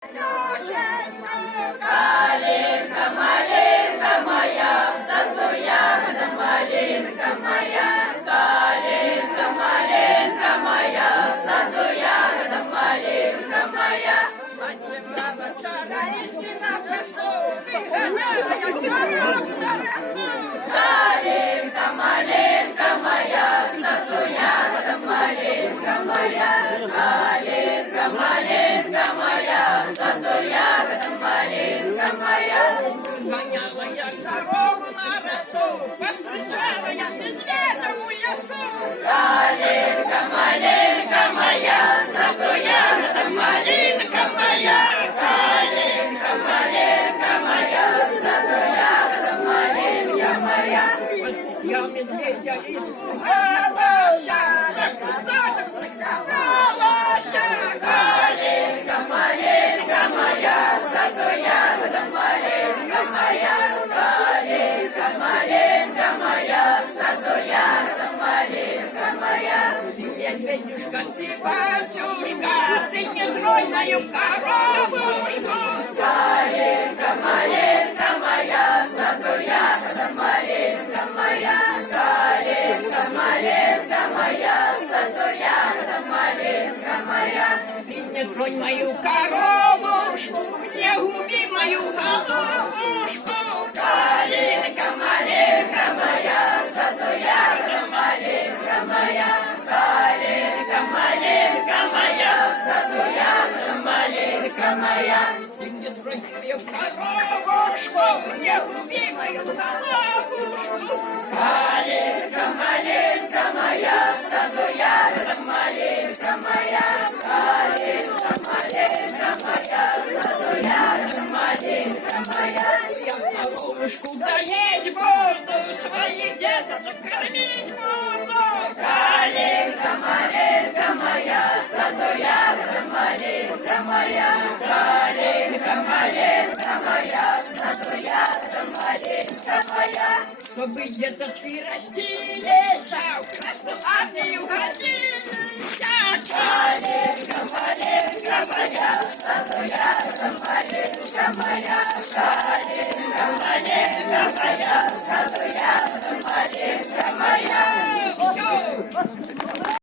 Калинка, малинка моя, в саду ягода малинка моя. Калинка, малинка моя, в саду ягода малинка моя. Мать брала чарівки на красу, виганяла, як корову на росу. Калинка, малинка моя, в саду ягода малинка моя. Калинка, малинка моя, в саду ягода малинка моя. Ганяла я корову на росу, пострічала я медведя у лісу. Калинка, малинка моя, в саду ягода малинка моя. Калинка, малинка моя, в саду ягода малинка моя. Я медведя испугалася, за кусточок заховалася. Калинка, малинка моя, в саду ягода малинка моя. Калинка, малинка моя, в саду ягода малинка моя. Медведюшка, ты, батюшка, ты не трой мою коровушку. Калинка, малинка моя, в саду ягода малинка моя. Калинка, малинка моя, в саду ягода малинка моя. Ты не тронь мою коровушку, не губи мою головушку. Калинка, малинка моя, в саду ягода малинка моя. Калинка, малинка моя, в саду ягода малинка моя. Ты не тронь мою коровушку, не губи мою головушку. Калинка, малинка моя, в саду ягода малинка моя. Калинка, малинка моя, в саду ягода малинка моя. Я коровушку доить буду, своих деточек кормить буду. Калинка, малинка моя, в саду ягода малинка моя. Калинка, малинка моя, в саду ягода малинка моя. Чтобы деточки растились, а в Красную армию годились. Калинка, малинка моя, в саду ягода малинка моя.